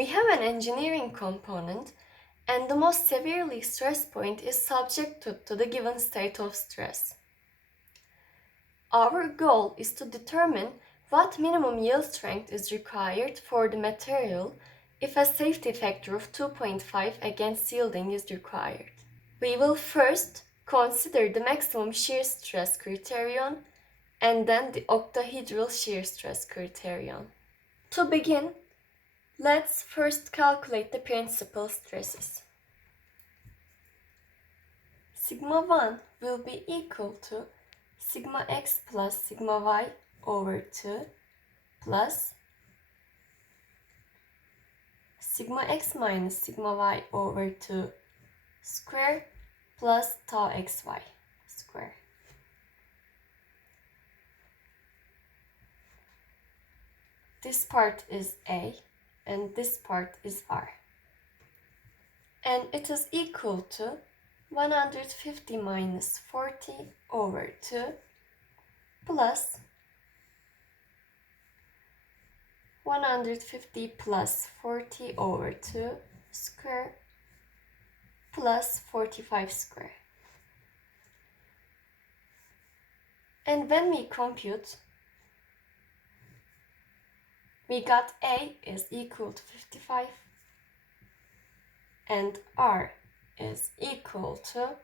We have an engineering component, and the most severely stressed point is subjected to the given state of stress. Our goal is to determine what minimum yield strength is required for the material if a safety factor of 2.5 against yielding is required. We will first consider the maximum shear stress criterion and then the octahedral shear stress criterion. To begin, let's first calculate the principal stresses. Sigma 1 will be equal to sigma x plus sigma y over 2 plus sigma x minus sigma y over 2 square plus tau xy square. This part is A and this part is R. And it is equal to 150 minus 40 over 2 plus 150 plus 40 over 2 square plus 45 square. And when we compute, we got A is equal to 55 and R is equal to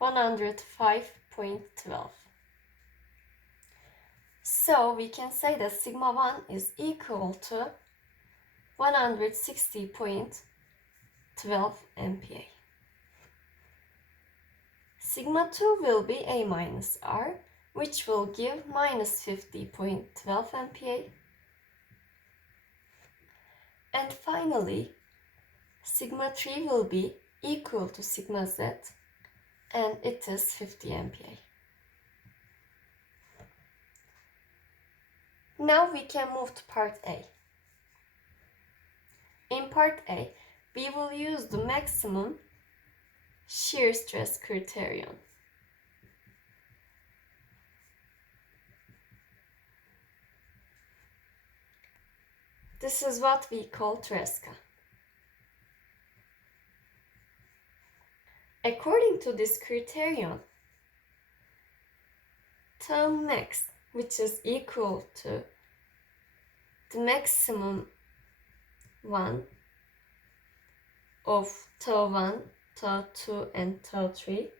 105.12. So we can say that sigma 1 is equal to 160.12 MPa. Sigma 2 will be A minus R, which will give minus 50.12 MPa. And finally, sigma 3 will be equal to sigma z, and it is 50 MPa. Now we can move to part A. In part A, we will use the maximum shear stress criterion. This is what we call Tresca. According to this criterion, tau max, which is equal to the maximum 1 of tau 1, tau 2 and tau 3,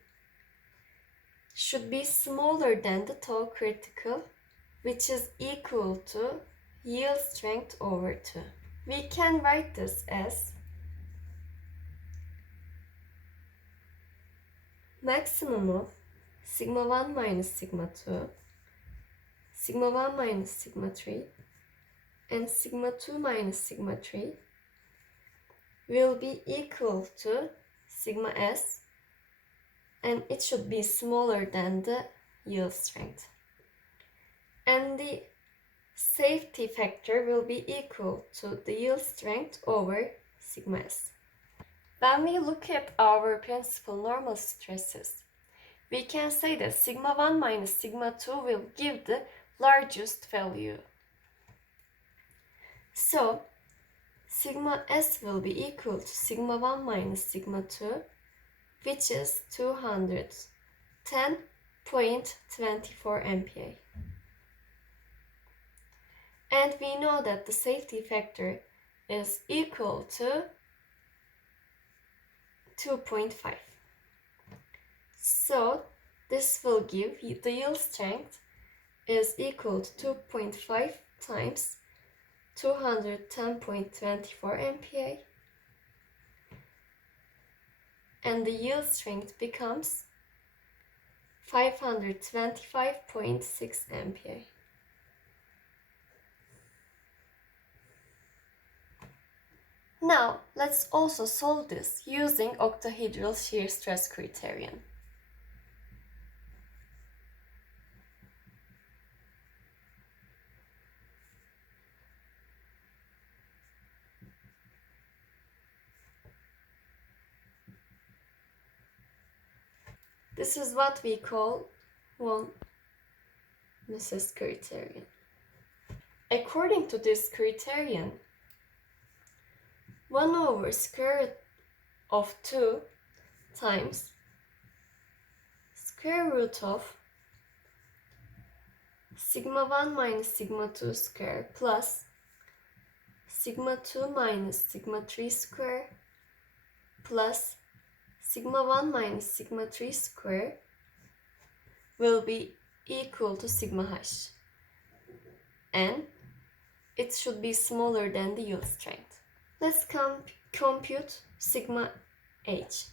should be smaller than the tau critical, which is equal to yield strength over 2. We can write this as maximum of sigma 1 minus sigma 2, sigma 1 minus sigma 3, and sigma 2 minus sigma 3 will be equal to sigma s, and it should be smaller than the yield strength. And the safety factor will be equal to the yield strength over sigma s. When we look at our principal normal stresses, we can say that sigma 1 minus sigma 2 will give the largest value. So, sigma s will be equal to sigma 1 minus sigma 2, which is 210.24 MPa. And we know that the safety factor is equal to 2.5. So this will give the yield strength is equal to 2.5 times 210.24 MPa, and the yield strength becomes 525.6 MPa. Now, let's also solve this using octahedral shear stress criterion. This is what we call von Mises criterion. According to this criterion, 1 over square root of 2 times square root of sigma 1 minus sigma 2 square plus sigma 2 minus sigma 3 square plus sigma 1 minus sigma 3 square will be equal to sigma h, and it should be smaller than the yield strength. Let's compute sigma h.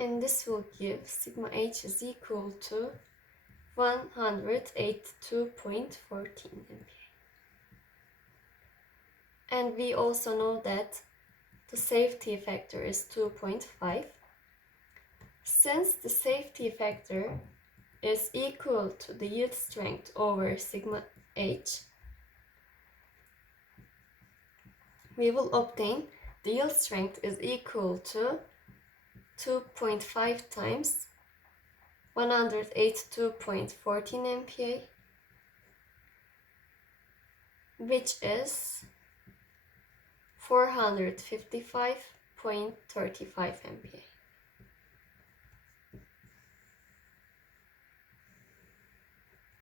And this will give sigma h is equal to 182.14 MPa. And we also know that the safety factor is 2.5. Since the safety factor is equal to the yield strength over sigma h, we will obtain the yield strength is equal to 2.5 times 182.14 MPa, which is 455.35 MPa.